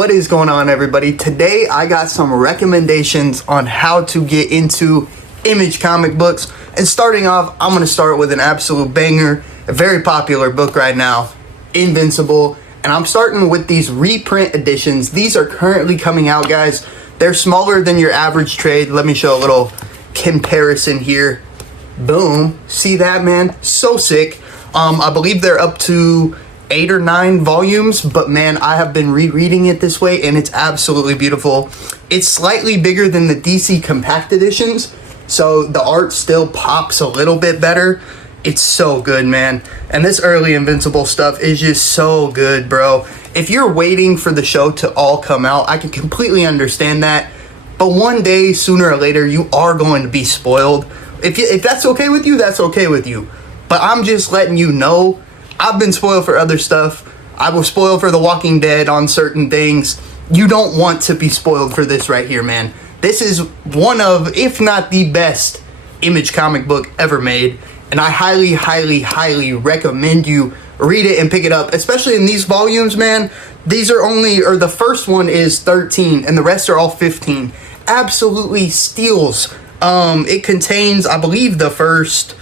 What is going on, everybody? Today I got some recommendations on how to get into Image comic books, and starting off, I'm going to start with an absolute banger, a very popular book right now, Invincible, and I'm starting with these reprint editions. These are currently coming out, guys. They're smaller than your average trade. Let me show a little comparison here. Boom. See that, man? So sick. I believe they're up to 8 or 9 volumes, but man, I have been rereading it this way and it's absolutely beautiful. It's slightly bigger than the DC compact editions, so the art still pops a little bit better. It's so good, man. And this early Invincible stuff is just so good, bro. If you're waiting for the show to all come out, I can completely understand that, but one day, sooner or later, you are going to be spoiled. If that's okay with you, that's okay with you. But I'm just letting you know, I've been spoiled for other stuff. I was spoiled for The Walking Dead on certain things. You don't want to be spoiled for this right here, man. This is one of, if not the best, Image comic book ever made. And I highly, highly, highly recommend you read it and pick it up. Especially in these volumes, man. These are only, or the first one is 13 and the rest are all 15. Absolutely steals. It contains, I believe, the first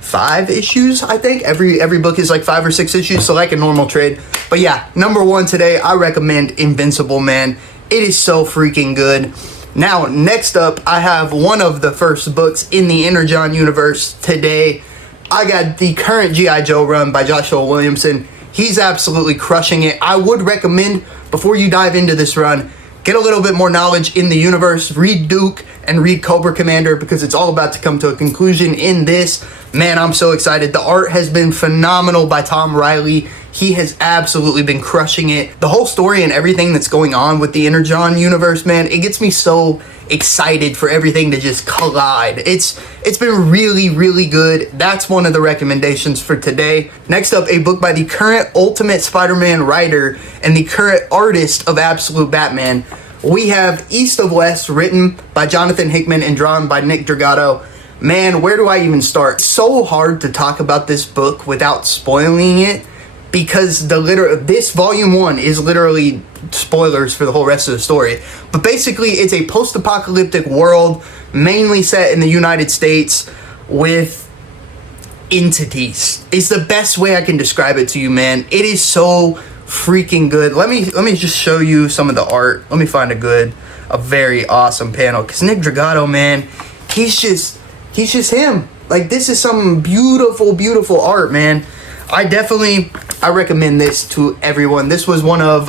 5 issues. I think every book is like 5 or 6 issues, so like a normal trade. But yeah, number 1 today, I recommend Invincible, man. It is so freaking good. Now, next up, I have one of the first books in the Energon universe today. I got the current G.I. Joe run by Joshua Williamson. He's absolutely crushing it. I would recommend, before you dive into this run, get a little bit more knowledge in the universe. Read Duke and read Cobra Commander, because it's all about to come to a conclusion in this. Man, I'm so excited. The art has been phenomenal by Tom Riley. He has absolutely been crushing it. The whole story and everything that's going on with the Energon universe, man, it gets me so excited for everything to just collide. It's been really, really good. That's one of the recommendations for today. Next up, a book by the current Ultimate Spider-Man writer and the current artist of Absolute Batman. We have East of West, written by Jonathan Hickman and drawn by Nick Dragotta. Man, where do I even start? It's so hard to talk about this book without spoiling it, because this volume 1 is literally spoilers for the whole rest of the story. But basically, it's a post-apocalyptic world, mainly set in the United States, with entities. It's the best way I can describe it to you, man. It is so freaking good. Let me just show you some of the art. Let me find a very awesome panel, because Nick Dragotta, man, he's just him. Like, this is some beautiful, beautiful art, man. I recommend this to everyone. This was one of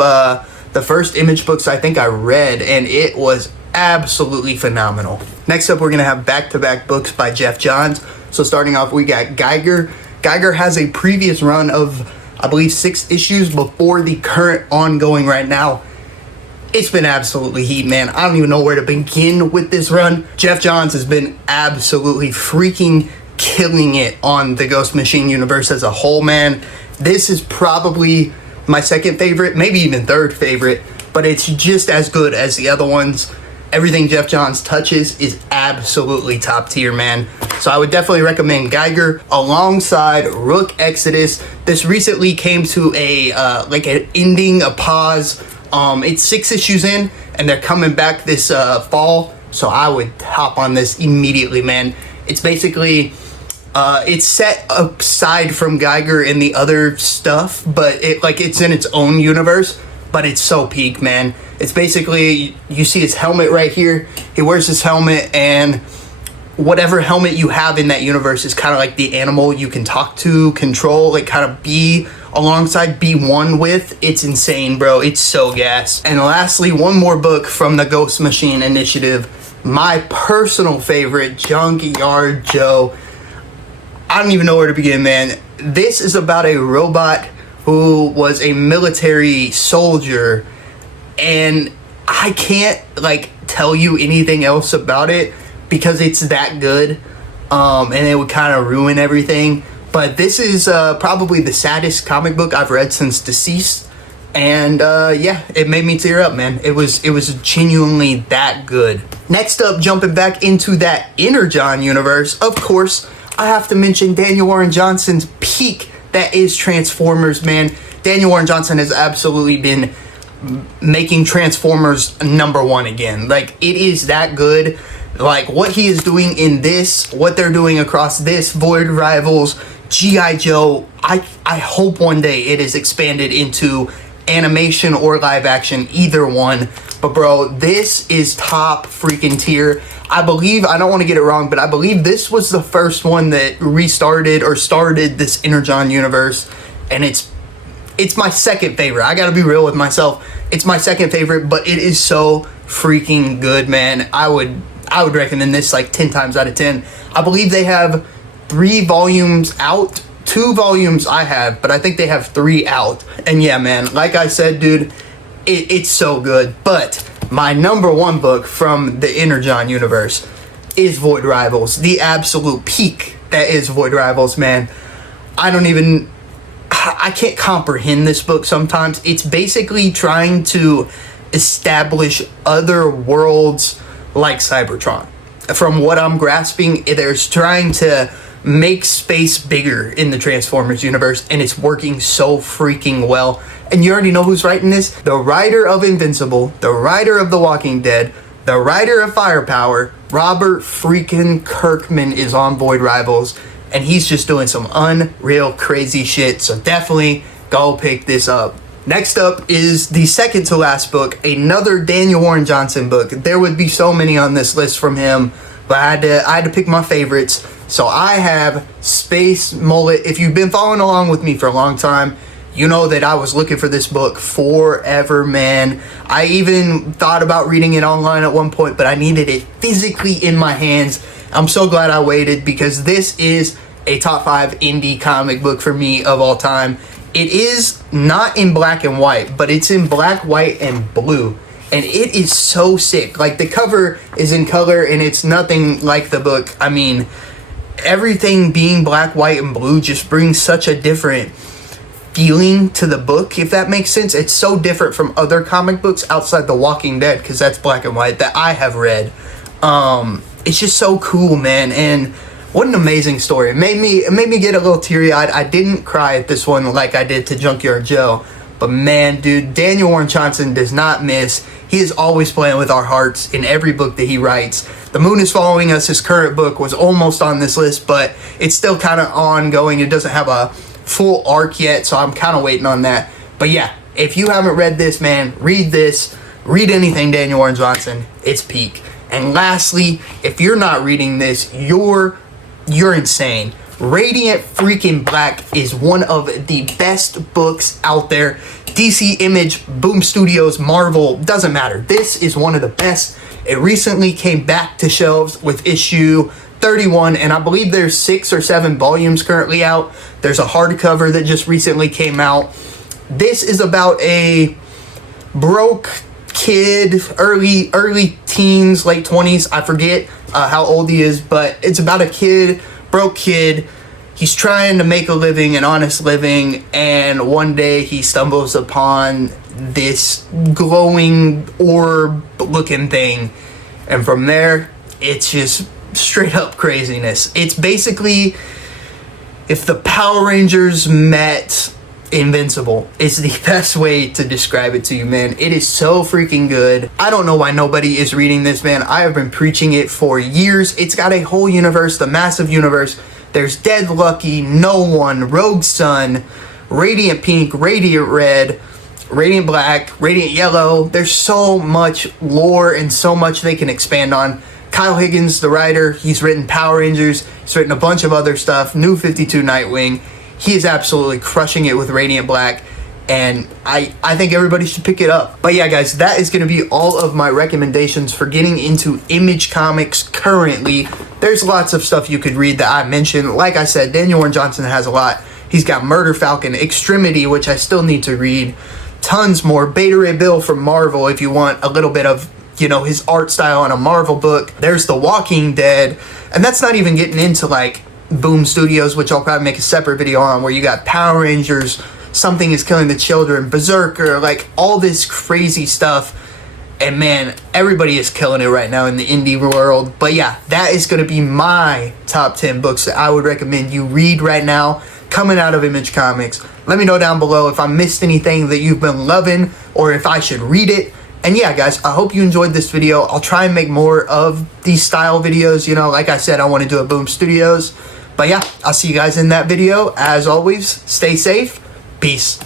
the first Image books I think I read, and it was absolutely phenomenal. Next up, we're going to have back-to-back books by Jeff Johns. So starting off, we got Geiger. Geiger has a previous run of, I believe, 6 issues before the current ongoing right now. It's been absolutely heat, man. I don't even know where to begin with this run. Jeff Johns has been absolutely freaking killing it on the Ghost Machine universe as a whole, man. This is probably my second favorite, maybe even third favorite, but it's just as good as the other ones. Everything Jeff Johns touches is absolutely top tier, man. So I would definitely recommend Geiger alongside Rook Exodus. This recently came to like an ending, a pause. It's 6 issues in, and they're coming back this fall, so I would hop on this immediately, man. It's basically, it's set aside from Geiger and the other stuff, but it's in its own universe, but it's so peak, man. It's basically, you see his helmet right here. He wears his helmet, and whatever helmet you have in that universe is kind of like the animal you can talk to, control, like kind of be alongside, be one with. It's insane, bro. It's so gas. And lastly, one more book from the Ghost Machine Initiative. My personal favorite, Junkyard Joe. I don't even know where to begin, man. This is about a robot who was a military soldier, and I can't tell you anything else about it because it's that good, and it would kind of ruin everything. But this is probably the saddest comic book I've read since Deceased, and yeah, it made me tear up, man. It was genuinely that good. Next up, jumping back into that Energon universe, of course, I have to mention Daniel Warren Johnson's peak that is Transformers, man. Daniel Warren Johnson has absolutely been making Transformers #1 again. Like, it is that good. Like, what he is doing in this, what they're doing across this, Void Rivals, G.I. Joe, I hope one day it is expanded into animation or live action, either one. But bro, this is top freaking tier. I believe, I don't want to get it wrong, but I believe this was the first one that restarted or started this Energon universe, and it's my second favorite. I gotta be real with myself. It's my second favorite, but it is so freaking good, man. I would recommend this like 10 times out of 10. I believe they have 3 volumes out. 2 volumes I have, but I think they have 3 out. And yeah, man, like I said, dude, it's so good. But my #1 book from the Energon universe is Void Rivals. The absolute peak that is Void Rivals, man. I can't comprehend this book sometimes. It's basically trying to establish other worlds like Cybertron. From what I'm grasping, there's trying to make space bigger in the Transformers universe, and it's working so freaking well. And you already know who's writing this. The writer of Invincible, the writer of The Walking Dead, the writer of Firepower, Robert freaking Kirkman is on Void Rivals, and he's just doing some unreal crazy shit. So definitely go pick this up. Next up is the second to last book, another Daniel Warren Johnson book. There would be so many on this list from him, but I had to pick my favorites. So I have Space Mullet. If you've been following along with me for a long time, you know that I was looking for this book forever, man. I even thought about reading it online at one point, but I needed it physically in my hands. I'm so glad I waited, because this is a top 5 indie comic book for me of all time. It is not in black and white, but it's in black, white, and blue. And it is so sick. Like, the cover is in color, and it's nothing like the book. I mean, everything being black, white, and blue just brings such a different feeling to the book, if that makes sense. It's so different from other comic books outside The Walking Dead, because that's black and white, that I have read. It's just so cool, man. And what an amazing story. It made me get a little teary-eyed. I didn't cry at this one like I did to Junkyard Joe. But man, dude, Daniel Warren Johnson does not miss. He is always playing with our hearts in every book that he writes. The Moon is Following Us, his current book, was almost on this list, but it's still kind of ongoing. It doesn't have a full arc yet, so I'm kind of waiting on that. But yeah, if you haven't read this, man, read this. Read anything Daniel Warren Johnson. It's peak. And lastly, if you're not reading this, you're insane. Radiant freaking Black is one of the best books out there. DC, Image, Boom Studios, Marvel, doesn't matter. This is one of the best. It recently came back to shelves with issue 31, and I believe there's 6 or 7 volumes currently out. There's a hardcover that just recently came out. This is about a broke kid, early teens, late 20s. I forget how old he is, but it's about a kid, broke kid. He's trying to make a living, an honest living, and one day he stumbles upon this glowing orb looking thing, and from there it's just straight up craziness. It's basically if the Power Rangers met Invincible. It's the best way to describe it to you, man. It is so freaking good. I don't know why nobody is reading this, man. I have been preaching it for years. It's got a whole universe, the massive universe. There's Dead Lucky, No One, Rogue Sun, Radiant Pink, Radiant Red, Radiant Black, Radiant Yellow. There's so much lore and so much they can expand on. Kyle Higgins, the writer, he's written Power Rangers. He's written a bunch of other stuff. New 52 Nightwing. He is absolutely crushing it with Radiant Black, and I think everybody should pick it up. But yeah, guys, that is going to be all of my recommendations for getting into Image Comics currently. There's lots of stuff you could read that I mentioned. Like I said, Daniel Warren Johnson has a lot. He's got Murder Falcon, Extremity, which I still need to read. Tons more. Beta Ray Bill from Marvel if you want a little bit of, you know, his art style on a Marvel book. There's The Walking Dead, and that's not even getting into like Boom Studios, which I'll probably make a separate video on, where you got Power Rangers, Something is Killing the Children, Berserker, like all this crazy stuff. And man, everybody is killing it right now in the indie world. But yeah, that is going to be my top 10 books that I would recommend you read right now. coming out of Image Comics. Let me know down below if I missed anything that you've been loving or if I should read it. And yeah, guys, I hope you enjoyed this video. I'll try and make more of these style videos. You know, like I said, I want to do a Boom Studios. But yeah, I'll see you guys in that video. As always, stay safe. Peace.